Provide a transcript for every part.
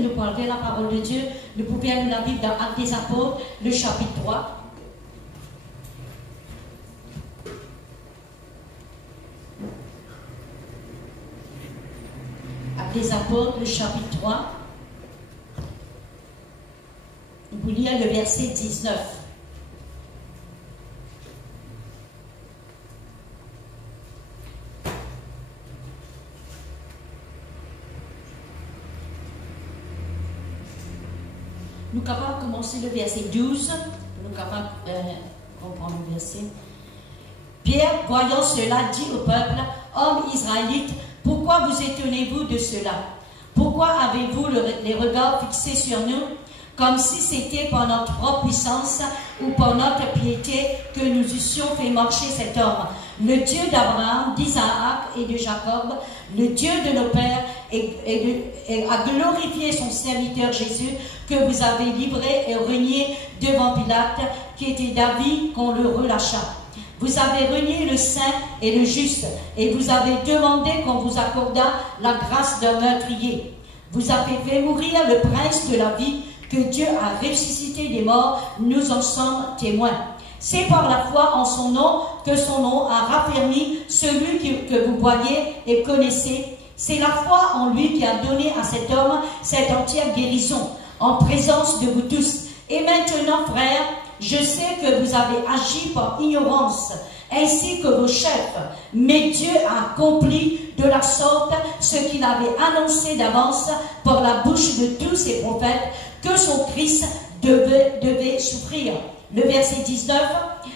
nous pouvons lire la parole de Dieu. Nous pouvons lire la Bible dans Actes des Apôtres, le chapitre 3. Actes des Apôtres, le chapitre 3. Nous pouvons lire le verset 19. Nous sommes capables de commencer le verset 12. Nous sommes capables de comprendre le verset. Pierre, voyant cela, dit au peuple, hommes israélites, pourquoi vous étonnez-vous de cela? Pourquoi avez-vous les regards fixés sur nous, comme si c'était par notre propre puissance ou par notre piété que nous eussions fait marcher cet homme? Le Dieu d'Abraham, d'Isaac et de Jacob, le Dieu de nos pères, a glorifié son serviteur Jésus, que vous avez livré et renié devant Pilate, qui était d'avis qu'on le relâcha. Vous avez renié le saint et le juste, et vous avez demandé qu'on vous accordât la grâce d'un meurtrier. Vous avez fait mourir le prince de la vie, que Dieu a ressuscité des morts, nous en sommes témoins. C'est par la foi en son nom que son nom a raffermi celui que vous voyez et connaissez. C'est la foi en lui qui a donné à cet homme cette entière guérison, en présence de vous tous. Et maintenant, frères, je sais que vous avez agi par ignorance, ainsi que vos chefs, mais Dieu a accompli de la sorte ce qu'il avait annoncé d'avance par la bouche de tous ses prophètes, que son Christ devait souffrir. Le verset 19,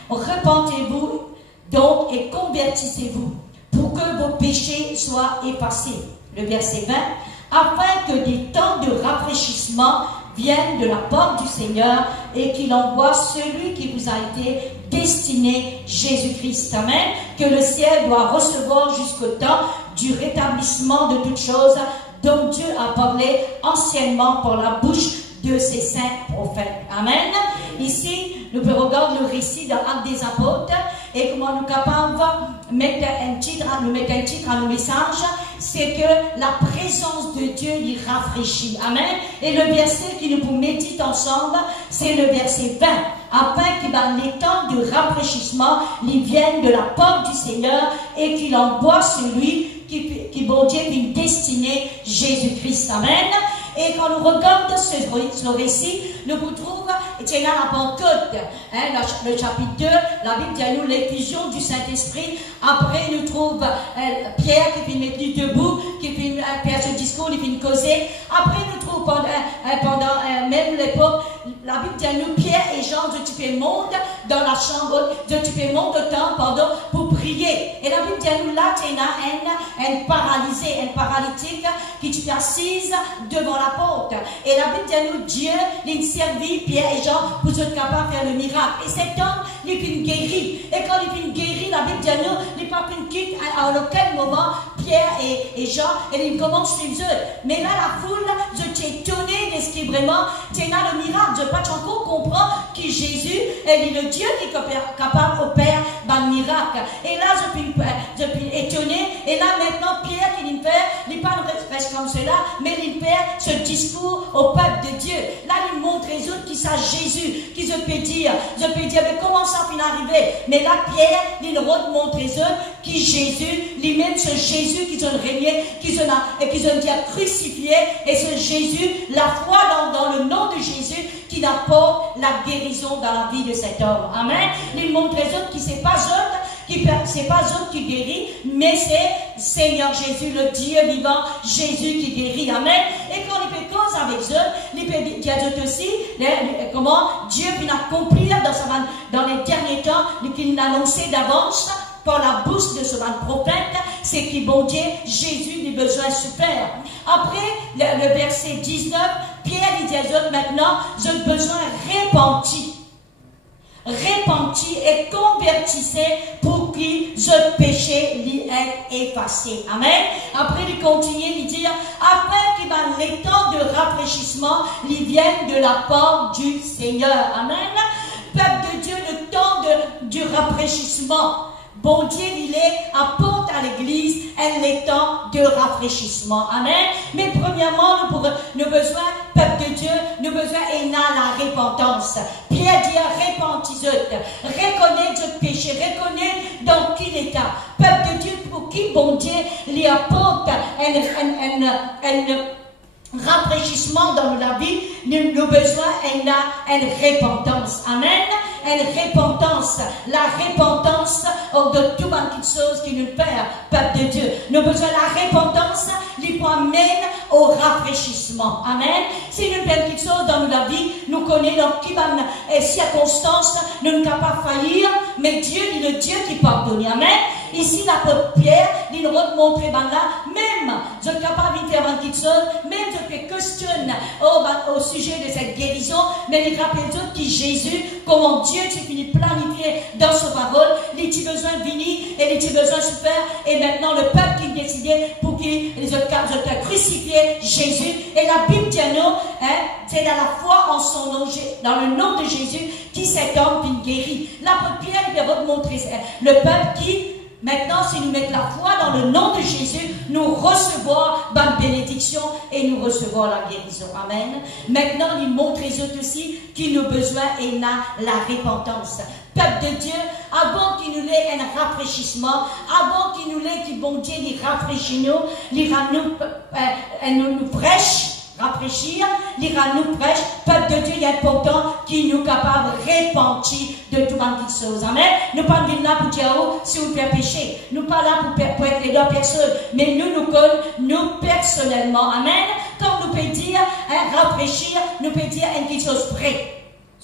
repentez-vous donc et convertissez-vous, pour que vos péchés soient effacés. Le verset 20, afin que des temps de rafraîchissement viennent de la part du Seigneur et qu'il envoie celui qui vous a été destiné, Jésus-Christ. Amen. Que le ciel doit recevoir jusqu'au temps du rétablissement de toutes choses dont Dieu a parlé anciennement par la bouche de ses saints prophètes. Amen. Ici, nous pouvons regarder le récit de l'Acte des Apôtres et comment nous sommes capables de mettre un titre à nos messages, c'est que la présence de Dieu y rafraîchit. Amen. Et le verset que nous pouvons méditer ensemble, c'est le verset 20. Afin que dans les temps de rafraîchissement, ils viennent de la porte du Seigneur et qu'il envoie celui qui bon Dieu, une destinée, Jésus-Christ. Amen. Et quand nous regardons ce récit, nous retrouvons, c'est là la Pentecôte, le chapitre 2, la Bible dit à nous l'effusion du Saint-Esprit. Après, nous trouvons Pierre qui fait mettre debout, qui fait faire ce discours, il fait une causer. Après, nous trouvons pendant même l'époque, la Bible dit à nous, Pierre et Jean, de type monde dans la chambre, de type monde de temps, pour prier. Et la Bible dit à nous, là, il y a un paralysé, un paralytique, qui est assise devant la porte. Et la Bible dit à nous, Dieu, il servit Pierre et Jean pour être capable de faire le miracle. Et cet homme, il fait une guérie. Et quand il fait une guérie, la Bible dit à nous, il pas une quitte à aucun moment, Pierre et Jean, et ils commencent chez eux. Mais là, la foule, je suis étonné de ce qui est vraiment, c'est là le miracle. Je ne peux pas encore comprendre que Jésus est le Dieu qui est capable de faire un miracle. Et là, je suis étonné. Et là, maintenant, Pierre, qui il parle reste comme cela, mais il fait ce discours au peuple de Dieu. Là, il montre les autres qui savent Jésus, qui je peux dire, mais comment ça peut arriver? Mais là, Pierre, il montre les autres qui Jésus, lui-même ce Jésus qui ont régné, qui ont dit crucifié, et ce Jésus, la foi dans le nom de Jésus, qui apporte la guérison dans la vie de cet homme. Amen. Il montre les autres qui c'est pas eux qui guérit, mais c'est Seigneur Jésus, le Dieu vivant, Jésus qui guérit. Amen. Et quand il fait cause avec eux, il peut dire aussi comment Dieu peut accomplir dans les derniers temps, qu'il a annoncé d'avance par la bouche de ce prophète, c'est qui bon Dieu, Jésus, les besoins super. Après, le verset 19, Pierre dit aux autres maintenant, j'ai besoin repentir. Repentis et convertissez pour que ce péché lui est effacé. Amen. Après, il continue de dire, afin que dans les temps de rafraîchissement, ils viennent de la part du Seigneur. Amen. Peuple de Dieu, le temps du rafraîchissement, bon Dieu, il apporte à l'Église un temps de rafraîchissement. Amen. Mais premièrement, nous besoin, peuple de Dieu, nous besoin et la repentance. Pierre dit, repentis-vous, reconnais votre péché, reconnais dans quel état. Peuple de Dieu, pour qui bon Dieu lui apporte un rafraîchissement dans la vie, nous besoin une repentance. Amen. Une repentance. La repentance de tout quelque chose qui nous perd, peuple de Dieu. Nous besoin de la repentance qui amène au rafraîchissement. Amen. Si nous perdons quelque chose dans la vie, nous connaissons dans quelles circonstances nous ne pouvons pas faillir, mais Dieu est le Dieu qui pardonne. Amen. Ici, l'apôtre Pierre, il nous montre là, même, je suis capable de faire quelque chose, même je fais question au sujet de cette guérison, mais il rappelle que Jésus, comment Dieu s'est fini planifier dans sa parole, il a besoin de venir et il a besoin de se faire, et maintenant le peuple qui décidait pour qu'il je crucifié Jésus, et la Bible dit nous, c'est dans la foi en son nom, dans le nom de Jésus, qui cet homme qui guérit. L'apôtre Pierre, il va vous montrer le peuple qui, maintenant, si nous mettons la foi dans le nom de Jésus, nous recevons la bénédiction et nous recevons la guérison. Amen. Maintenant, il montre les autres aussi qu'il nous besoin et la repentance. Peuple de Dieu, avant qu'il nous ait un rafraîchissement, avant qu'il nous ait, que bon Dieu il rafraîchit nous prêche, rafraîchir, nous prêche, peuple de Dieu, il est important qu'il nous capable de repentir de tout petites choses. Amen. Nous ne sommes pas là pour dire, oh, si vous faites péché. Nous ne sommes pas là pour être les deux personnes, mais nous connaissons, nous personnellement. Amen. Comme nous pouvons dire, rafraîchir, nous pouvons dire une petite chose près.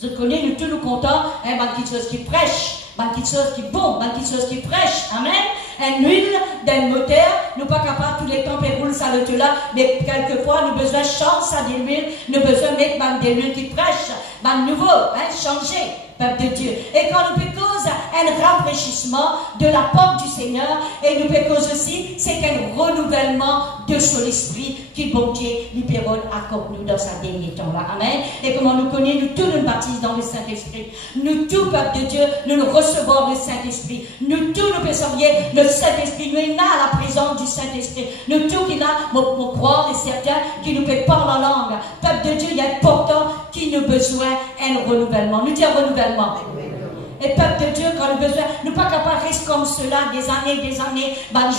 Je connais, nous tous nous comptons, une petite chose qui prêche, une petite chose qui est bon, une petite chose qui prêche. Amen. Une huile d'un moteur, nous pas capables tous les temps de rouler ça le là, mais quelquefois nous besoin de changer ça de l'huile, nous besoin de mettre des huiles qui prêchent, nouveau, changer, peuple de Dieu. Et quand nous pouvons cause un rafraîchissement de la porte du Seigneur, et nous pouvons cause aussi, c'est un renouvellement de son esprit qui bon Dieu libérale accorde nous dans sa dernier temps là. Amen. Et comment nous connaissons, nous tous nous baptisons dans le Saint-Esprit. Nous tous, peuple de Dieu, nous recevons le Saint-Esprit. Nous tous nous pensons le Saint-Esprit, nous sommes à la présence du Saint-Esprit. Nous tous qui là, mon croire et certains qui nous peut parler en langue. Peuple de Dieu, il est important qui nous besoin un renouvellement. Nous disons renouvellement. Et peuple de Dieu, quand nous besoin, nous ne sommes pas capables de rester comme cela des années,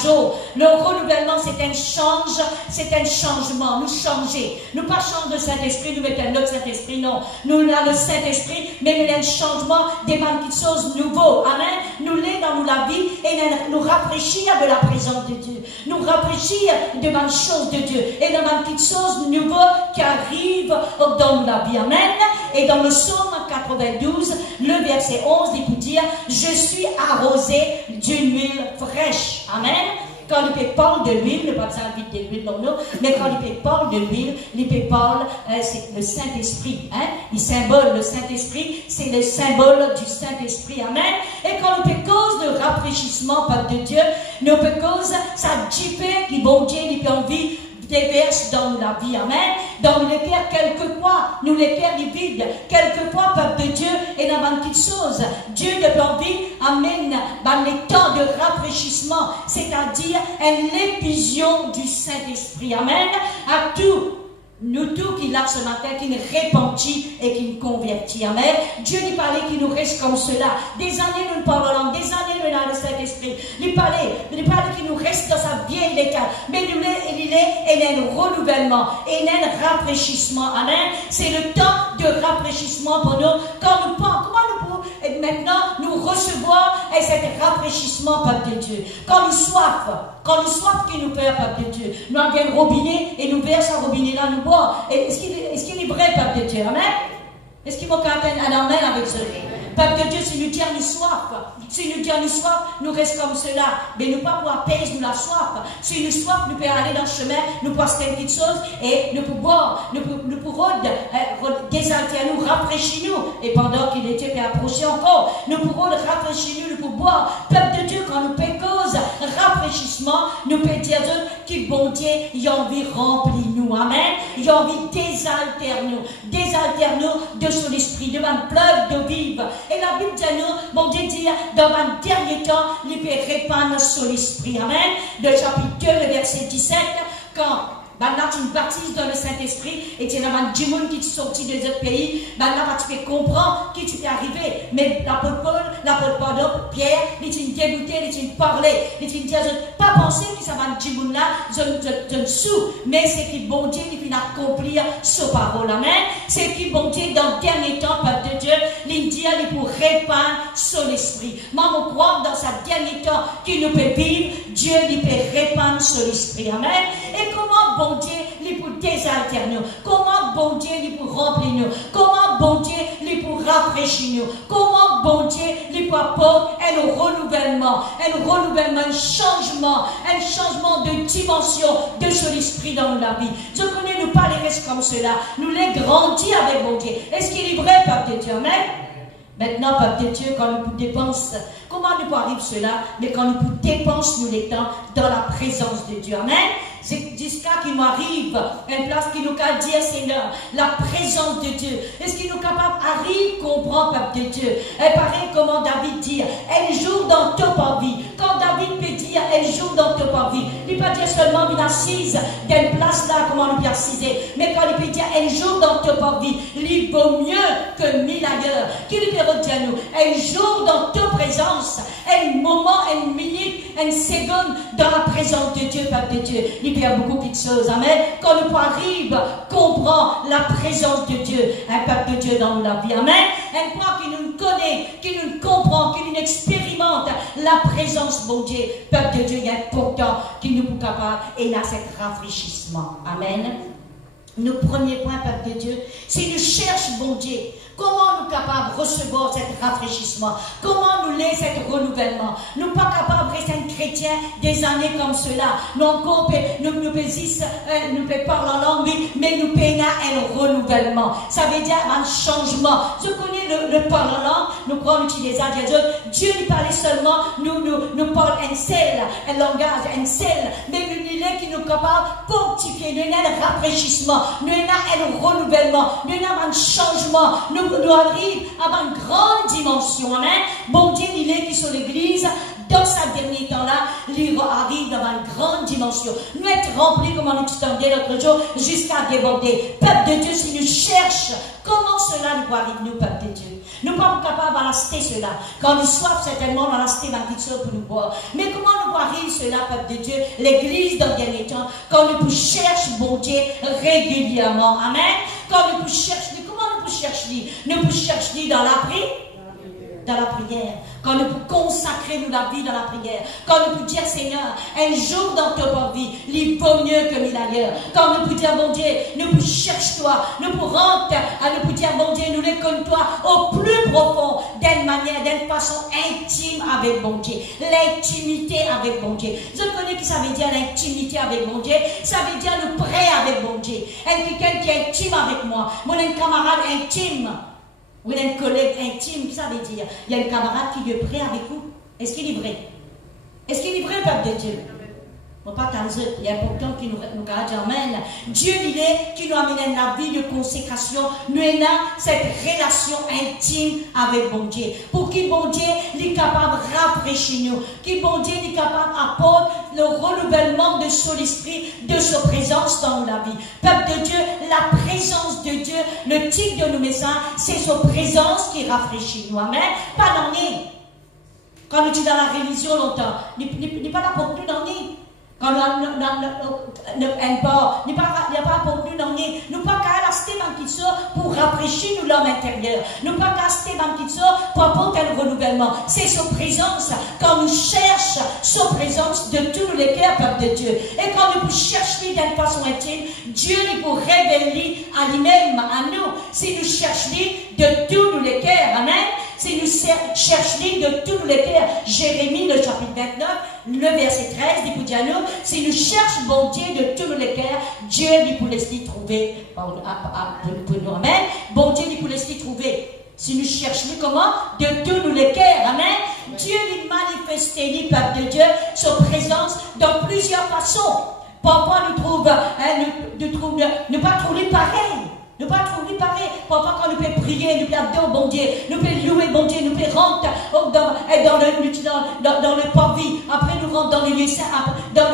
jour. Le renouvellement, c'est un changement. Nous changer. Nous ne pas changer le Saint-Esprit, nous mettons notre Saint-Esprit, non. Nous avons le Saint-Esprit, mais nous avons un changement des petites choses nouvelles. Amen. Nous l'avons dans la vie et nous rafraîchir de la présence de Dieu. Nous rafraîchir de bonnes choses de Dieu. Et de petites choses nouvelles qui arrivent dans la vie. Amen. Et dans le psaume 92, le verset 11, il peut dire, je suis arrosé d'une huile fraîche. Amen. Quand il parle de l'huile, ne pas besoin de l'huile dans nous, mais quand il parle de l'huile, il parle, c'est le Saint-Esprit. Hein? Il symbole le Saint-Esprit, c'est le symbole du Saint-Esprit. Amen. Et quand nous cause de rafraîchissement, peuple de Dieu, nous cause ça jippé qui bon Dieu, il a envie déverse dans la vie, amen. Dans le cœur, quelquefois, nous les cœurs vides, quelquefois, peuple de Dieu, et dans une petite chose, Dieu de l'envie amène dans les temps de rafraîchissement, c'est-à-dire une effusion du Saint-Esprit, amen, à tout. Nous tous qui là ce matin, qui nous repentit et qui nous convertit. Amen. Dieu nous parlait qui nous reste comme cela. Des années nous parlons, des années nous avons le Saint-Esprit. Il parlait qui nous reste dans sa vieille état. Mais il est un renouvellement et un rafraîchissement. Amen. C'est le temps de rafraîchissement pour nous. Quand nous pensons, comment nous pouvons maintenant nous recevoir cet rafraîchissement, peuple de Dieu. Quand nous soif qui nous perd, peuple de Dieu. Nous avons un robinet et nous versons un robinet là, nous boire. Est-ce qu'il est vrai, peuple de Dieu? Amen? Est-ce qu'il faut qu'on ait un amen avec ce peuple de Dieu, si nous disons nous soif, nous restons comme cela. Mais nous pas pouvoir payer nous la soif. Si nous soif, nous pouvons aller dans le chemin, nous pouvons faire une petite chose et nous pouvons boire, nous pouvons désaltérer, nous rafraîchir nous. Et pendant qu'il était approché encore, nous pouvons rafraîchir nous pouvons boire. Peuple de Dieu, quand nous pécons, rafraîchissons. rafraîchissement, nous pouvons dire que bon Dieu, il a envie de remplir nous. Amen. Il a envie de désaltérer nous de son esprit, de un fleuve de vive. Et la Bible dit nous, bon Dieu dit, dans un dernier temps, il peut répandre son esprit. Amen. Le chapitre 2, le verset 17, quand là, tu me baptises dans le Saint-Esprit et tu as des gens qui sont sortis des autres pays. Là, tu peux comprendre qui tu es arrivé. Mais l'apôtre Paul, Pierre, il est dégoûté, il est parlé. Il est dit, pas penser que ça va des gens là, je sous. Mais c'est qui bon Dieu, il vient accomplir sa parole. Amen. C'est qui bon Dieu, dans le dernier temps, peuple de Dieu, il dit, il pour répandre son esprit. Moi, je crois dans ce dernier temps qu'il nous peut vivre, Dieu, il peut répandre son esprit. Amen. Et comment bon Dieu, il pour désaltérer nous. Comment bon Dieu, il pour remplir nous. Comment bon Dieu, il pour rafraîchir nous. Comment bon Dieu, il pour apporter un renouvellement, un changement de dimension de son esprit dans la vie. Je connais nous pas les restes comme cela. Nous les grandis avec bon Dieu. Est-ce qu'il est vrai, peuple de Dieu? Amen? Maintenant, peuple de Dieu, quand nous dépensons, comment nous arrive cela? Mais quand nous dépensons nous les temps dans la présence de Dieu. Amen? C'est jusqu'à qu'il nous arrive une place qui nous a dit, Seigneur, la présence de Dieu. Est-ce qu'il nous est capable d'arriver, comprendre, peuple de Dieu? Et pareil, comment David dit, elle joue dans ta parvis. Quand David peut dire, elle joue dans ta parvis, il ne peut pas dire seulement une assise, d'une place là, comment nous peut assiser. Mais quand il peut dire, elle joue dans ta parvis, il vaut mieux que 1000 ailleurs. Qu'il peut redire à nous, elle joue dans ta présence, un moment, une minute, une seconde dans la présence de Dieu, peuple de Dieu. Il y a beaucoup de choses. Amen. Quand nous arrivons, comprend la présence de Dieu, un peuple de Dieu dans la vie. Amen. Un point qui nous connaît, qui nous comprend, qui nous expérimente la présence de Dieu. Peuple de Dieu, il y a pourtant qui nous est capable et là, cet rafraîchissement. Amen. Nos premiers points, peuple de Dieu, c'est nous cherchons bon Dieu. Comment nous sommes capables de recevoir cet rafraîchissement? Comment nous laissons cet renouvellement? Nous ne sommes pas capables de rester un chrétien des années comme cela. Nous pouvons parler en langue, mais nous pouvons un renouvellement. Ça veut dire un changement. Je connais le parler en langue, nous prenons l'utiliser Dieu ne parlait seulement, nous parlons un seul, un langage, un seul, mais nous est qui nous capable de fortifier, nous avons un rafraîchissement, nous avons un renouvellement, nous avons un changement, nous arrivons à une grande dimension. Amen. Bon Dieu, il est qui sur l'église, dans sa dernier temps-là, il arrive dans une grande dimension. Nous être remplis, comme on extendait l'autre jour, jusqu'à déborder. Peuple de Dieu, si nous cherchons, comment cela nous arrive, nous, peuple de Dieu? Nous ne sommes pas capables d'allaster cela. Quand nous soif, certainement, on a lasté ma petite soeur pour nous boire. Mais comment nous arrive cela, peuple de Dieu? L'église dans le dernier temps, quand nous cherchons, bon Dieu, régulièrement. Amen. Quand nous cherchons, comment nous cherchons? Nous cherchons dans la prière. Dans la prière, quand nous pouvons consacrer nous la vie dans la prière, quand nous pouvons dire Seigneur, un jour dans ta vie, il vaut mieux que 1000 ailleurs. Quand nous pouvons dire bon Dieu, nous pouvons chercher toi, nous pouvons rentrer, nous pouvons dire bon Dieu, nous les connaissons toi au plus profond, d'une manière, d'une façon intime avec bon Dieu. L'intimité avec bon Dieu. Je connais que ça veut dire l'intimité avec bon Dieu, ça veut dire le prêt avec bon Dieu. Quelqu'un qui est intime avec moi, mon camarade intime. Ou il y a un collègue intime, ça veut dire, il y a un camarade qui est prêt avec vous. Est-ce qu'il est vrai? Est-ce qu'il est vrai, peuple de Dieu? Bon, pas tant de il est important qu'il nous amène. Dieu, il est qui nous amène la vie de consécration. Nous avons cette relation intime avec bon Dieu. Pour qui bon Dieu est capable de rafraîchir nous. Qui bon Dieu est capable d'apporter le renouvellement de son esprit, de sa présence dans la vie. Peuple de Dieu, la présence de Dieu, le titre de nos messages, c'est sa présence qui rafraîchit nous. Amen. Pas dans le nez. Quand nous sommes dans la révision longtemps, n'est pas là pour nous dans le nez. Quand nous n'y a pas pour nous dans le nez. Nous pas qu'à rester dans le petit pour rafraîchir nous l'homme intérieur. Nous pas qu'à rester dans le petit pour apporter le renouvellement. C'est sa présence. Quand nous cherchons sa présence de tous les cœurs, peuple de Dieu. Et quand nous cherchons d'une façon intime, Dieu est pour révéler à lui-même, à nous. Si nous cherchons de tous les cœurs, amen. Si nous cherchons de tous les cœurs, Jérémie, le chapitre 29, le verset 13, dit pour dire nous, si nous cherchons bon Dieu de tous les cœurs, Dieu lui pour laisser trouver, pour nous, amen. Bon Dieu lui pour laisser trouver. Si nous cherchons comment? De tous les cœurs, amen. Dieu lui manifestait, peuple de Dieu, sa présence dans plusieurs façons. Parfois, nous trouve, ne pas trouver pareil. Nous pas trouver pareil. Parfois, quand nous pouvons prier, nous pouvons adorer bon Dieu, nous pouvons louer bon Dieu, nous pouvons rentrer dans le parvis. Après, nous rentrons dans le lieu saint. Dans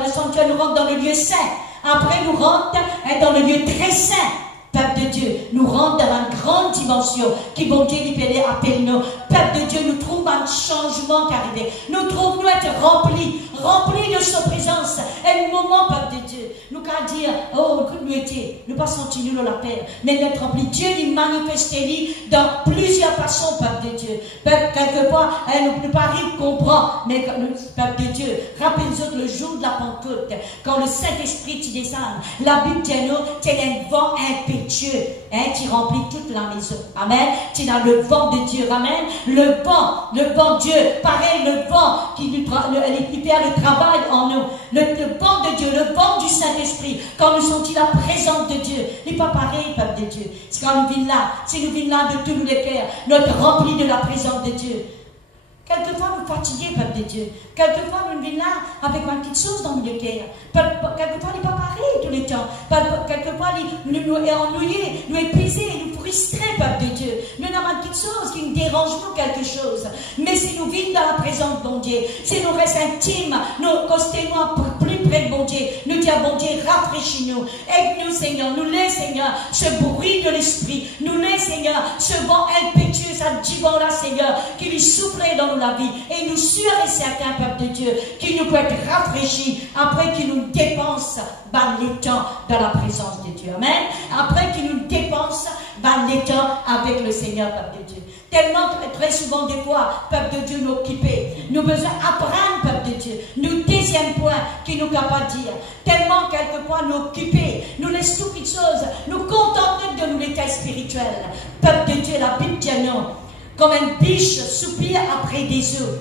le sanctuaire, nous rentrons dans le lieu saint. Après, nous rentrons dans le lieu très saint. Peuple de Dieu, nous rentrons dans une grande dimension qui, bon Dieu, appelle nous. Peuple de Dieu, nous trouvons un changement qui arrive. Nous trouvons nous être remplis de sa présence. Et le moment, peuple de Dieu, nous qu'à dire, oh, que nous étions, nous pas senti nous la paix, mais d'être remplis. Dieu nous manifeste dans plusieurs façons, peuple de Dieu. Quelquefois, nous ne pas arriver à comprendre, mais peuple de Dieu, rappelez-vous le jour de la Pentecôte, quand le Saint-Esprit descend, la Bible dit nous, c'est un vent impétueux, qui remplit toute la maison. Amen. C'est dans le vent de Dieu. Amen. Le vent Dieu, pareil, le vent qui fait le travail en nous. Le vent de Dieu, le vent du Saint-Esprit, quand nous sentons la présence de Dieu, n'est pas pareil, peuple de Dieu. C'est quand nous venons là, si nous venons là de tous les cœurs, nous sommes remplis de la présence de Dieu. Quelquefois, nous fatigués, peuple de Dieu. Quelquefois, nous venons là avec une petite chose dans le cœur. Quelquefois, nous n'est pas pareil tous les temps. Quelquefois, nous ennuyés, nous épuisés, nous frustrés, peuple de Dieu. Nous avons une petite chose qui nous dérange quelque chose. Mais si nous vivons dans la présence de bon Dieu, si nous restons intimes, nous costez-nous plus près de bon Dieu, nous disons, bon Dieu, rafraîchis-nous. Aide-nous, Seigneur. Nous laissons, Seigneur, ce bruit de l'esprit. Nous laissons, Seigneur, ce vent impétueux, ce divan-là, Seigneur, qui lui soufflait dans la vie. Et nous sûrs et certains, peuple de Dieu, qui nous peut être rafraîchis après qu'il nous dépense les temps dans la présence de Dieu. Amen. Après qu'il nous dépense les temps avec le Seigneur, peuple de Dieu. Tellement très souvent des fois, peuple de Dieu nous occupé. Nous besoin apprendre, peuple de Dieu. Nous, deuxième point qui nous capable de dire. Tellement quelquefois nous occupés. Nous les stupides choses. Nous contenter de nous l'état spirituel. Peuple de Dieu, la Bible dit non. Comme une biche soupire après des eaux.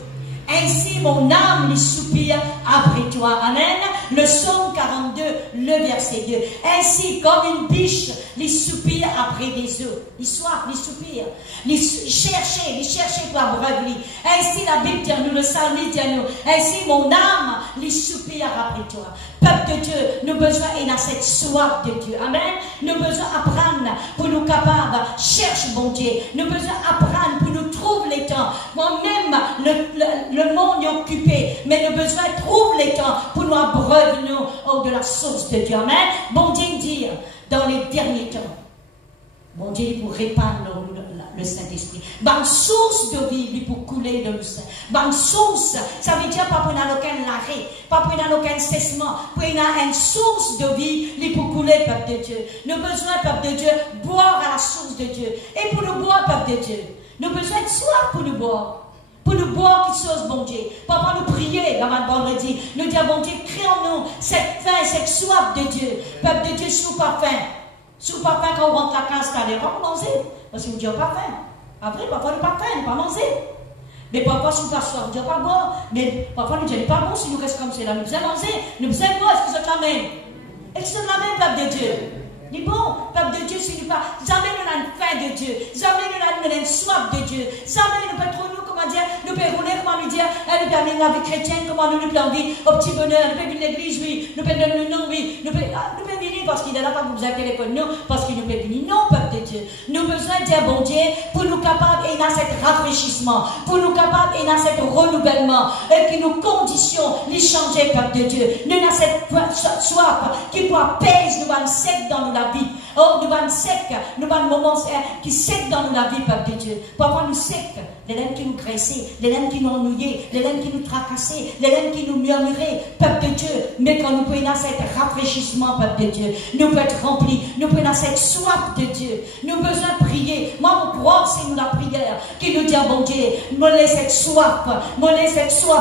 Ainsi mon âme lui soupire après toi. Amen. Le psaume 42, le verset 2. Ainsi comme une biche lui soupire après des eaux. Il soif, il soupire. Il chercher pour abreuver. Ainsi la Bible dit nous, le psalmiste dit nous. Ainsi mon âme lui soupire après toi. Peuple de Dieu, nous besoin et dans cette soif de Dieu. Amen. Nous besoin apprendre pour nous capables. Cherche bon Dieu. Nous besoin apprendre pour nous trouver les temps. Moi-même, le monde est occupé, mais nous besoin trouver les temps pour nous abreuver de la source de Dieu. Amen. Bon Dieu dit dans les derniers temps. Bon Dieu pour répandre le Saint-Esprit. Une source de vie lui pour couler dans le sein. Une source, ça veut dire pas pour n'avoir aucun arrêt, pas pour n'avoir aucun cessement, pour avoir une source de vie lui pour couler, peuple de Dieu. Nous avons besoin, peuple de Dieu, boire à la source de Dieu. Et pour nous boire, peuple de Dieu, nous avons besoin de soif pour nous boire. Pour nous boire quelque chose, bon Dieu. Papa nous prier dans ma vendredi. Nous dire, bon Dieu, crée en nous cette faim, cette soif de Dieu. Peuple de Dieu, si vous pas faim. Si vous pas faim, quand on rentre la case, on ne va pas manger. Parce que vous dites, pas faim. Après, parfois, nous pas faim, nous pas manger. Mais parfois, si vous pas soif, nous ne pas boire. Mais parfois, nous disons, pas bon si nous restons comme cela. Nous besoin manger. Nous besoin boire. Est-ce que vous êtes la même? Est-ce que vous êtes la même, peuple de Dieu? Dis bon, peuple de Dieu, si nous pas, jamais nous avons une faim de Dieu, jamais nous avons une soif de Dieu, jamais nous pouvons trop nous, comment dire, nous pouvons rouler, comment nous dire, nous pouvons amener la vie chrétienne, comment nous pouvons envie au petit bonheur, nous pouvons venir l'église, oui, nous pouvons donner le nom, oui, nous pouvons venir parce qu'il est là, pas pour vous appeler téléphone, non, parce qu'il nous peut venir, non, peuple de Dieu. Nous avons besoin de dire, bon Dieu, pour nous capables et dans cet rafraîchissement, pour nous capables et dans cet renouvellement, et qui nous conditions, les changer, peuple de Dieu, nous dans cette soif qui peut apaiser, nous allons sec dans nous la vie. Oh, nous allons sec, nous allons moments qui sec dans nous la vie, peuple de Dieu. Parfois nous sec, les laines qui nous graissaient, les laines qui nous ennuyaient, les laines qui nous tracassaient, les laines qui nous murmuraient, peuple de Dieu. Mais quand nous pouvons dans cet rafraîchissement, peuple de Dieu, nous pouvons être remplis, nous pouvons dans cette soif de Dieu. Nous avons besoin de prier. Moi, mon croire, c'est nous la prière qui nous dit, bon Dieu, me laisse cette soif,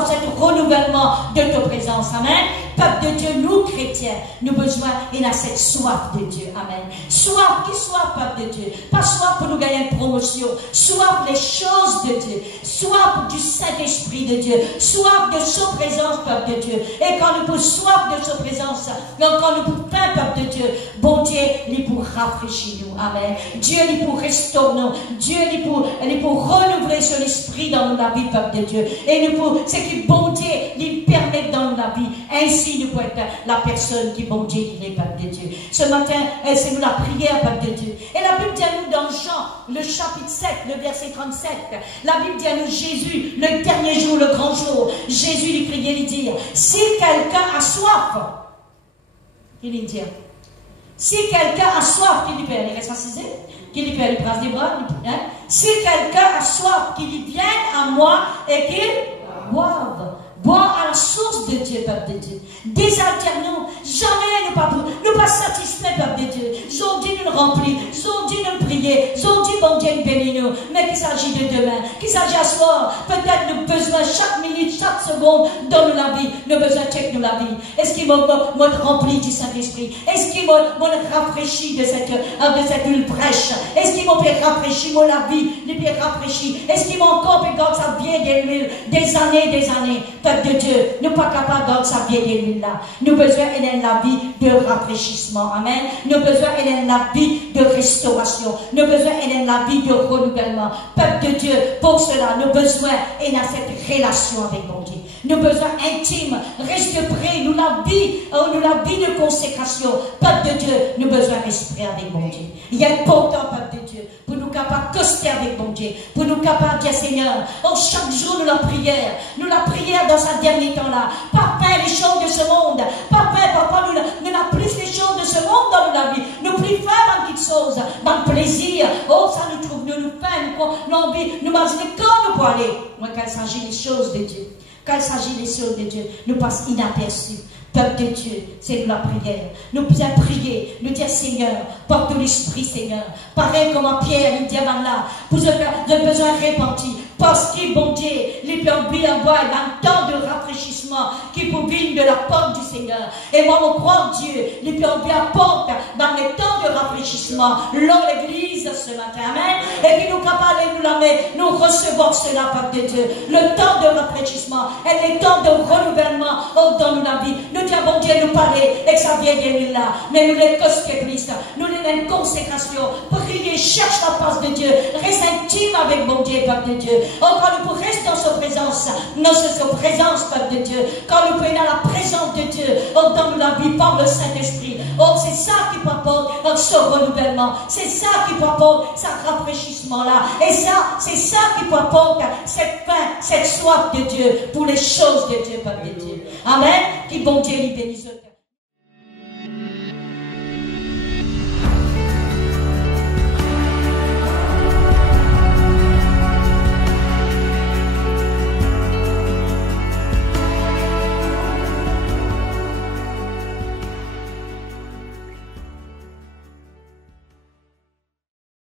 cet renouvellement de ta présence. Amen. Peuple de Dieu, nous, chrétiens, nous avons besoin, et a cette soif de Dieu. Amen. Soif, qui soif, peuple de Dieu. Pas soif pour nous gagner une promotion. Soif les choses de Dieu. Soif du Saint-Esprit de Dieu. Soif de sa présence, peuple de Dieu. Et quand nous avons soif de sa présence, quand nous avons faim, peuple de Dieu, bon Dieu, il est pour rafraîchir nous. Amen. Dieu, il est pour restaurer nous. Dieu, il est pour renouveler son esprit dans la vie, peuple de Dieu. Et nous pour, c'est que bon Dieu, il permet dans la vie. Ainsi, nous pouvons être la personne qui, bon Dieu, il est, peuple de Dieu. Ce matin, c'est nous la prière, peuple de Dieu. Et la Bible dit à nous dans Jean, le chapitre 7, le verset 37, la Bible dit à nous, Jésus, le dernier jour, le grand jour, Jésus lui priait, lui dire, si quelqu'un a soif, il lui dit, si quelqu'un a soif, qu'il lui peut aller ressusciter, qu'il lui peut aller prendre des bras, hein? Si quelqu'un a soif, qu'il y vienne à moi et qu'il boive. Boire à la source de Dieu, peuple de Dieu. Désalternons, jamais nous pas satisfaits, peuple de Dieu. Ils ont dit nous remplir, ils ont dit nous prier, ils ont dit bon Dieu nous bénir nous. Mais qu'il s'agit de demain, qu'il s'agit à soir. Peut-être nous besoin chaque minute, chaque seconde dans la vie. Nous besoin de checker la vie. Est-ce qu'il m'a rempli du Saint-Esprit? Est-ce qu'il m'a rafraîchi de cette huile fraîche? Est-ce qu'il m'a fait rafraîchir la vie? Les pieds rafraîchis. Est-ce qu'il m'a encore fait quand ça vient des années? De Dieu, nous pas capables de sa vieille là. Nous besoin de la vie de rafraîchissement. Amen. Nous besoin de la vie de restauration. Nous besoin de la vie de renouvellement. Peuple de Dieu, pour cela, nous besoin de cette relation avec mon Dieu. Nous besoin intime, reste près, nous la vie de consécration. Peuple de Dieu, nous besoin de rester avec mon Dieu. Il est important, peuple de Dieu, pour nous capables de coster avec mon Dieu, pour nous capables de dire Seigneur, chaque jour nous la prière dans sa dernier temps là, pas faire les choses de ce monde, pas faire, papa, nous n'a plus les choses de ce monde dans la vie, nous plus faire une petite chose, dans le plaisir, ça nous trouve, nous faim, nous envie, nous imaginons quand nous pouvons aller. Moi, quand il s'agit des choses de Dieu, quand il s'agit des choses de Dieu, nous passons inaperçus. Peuple de Dieu, c'est la prière. Nous pouvons prier, nous dire Seigneur, porte l'esprit Seigneur. Pareil comme Pierre, il dit là, vous avez besoin de repentir. Parce que bon Dieu, les peuples bien voient un temps de rafraîchissement qui pour venir de la porte du Seigneur. Et moi, je crois Dieu, les peuples bien portent dans les temps de rafraîchissement, dans l'église ce matin. Amen. Et qui nous capables de nous la mettre, nous recevons cela, peuple de Dieu. Le temps de rafraîchissement et les temps de renouvellement dans la vie. Nous disons, bon Dieu, nous parler et que ça vient de là. Mais nous les cosquons plus. Nous les une consécration. Prier, cherche la face de Dieu. Reste intime avec mon Dieu, peuple de Dieu. Quand nous pouvons rester dans sa présence, peuple de Dieu, quand nous pouvons dans la présence de Dieu, dans la vie par le Saint-Esprit, c'est ça qui apporte ce renouvellement, c'est ça qui apporte ce rafraîchissement-là, et ça, c'est ça qui apporte cette faim, cette soif de Dieu pour les choses de Dieu, peuple de Dieu. Amen. Qui bon Dieu lui bénisse.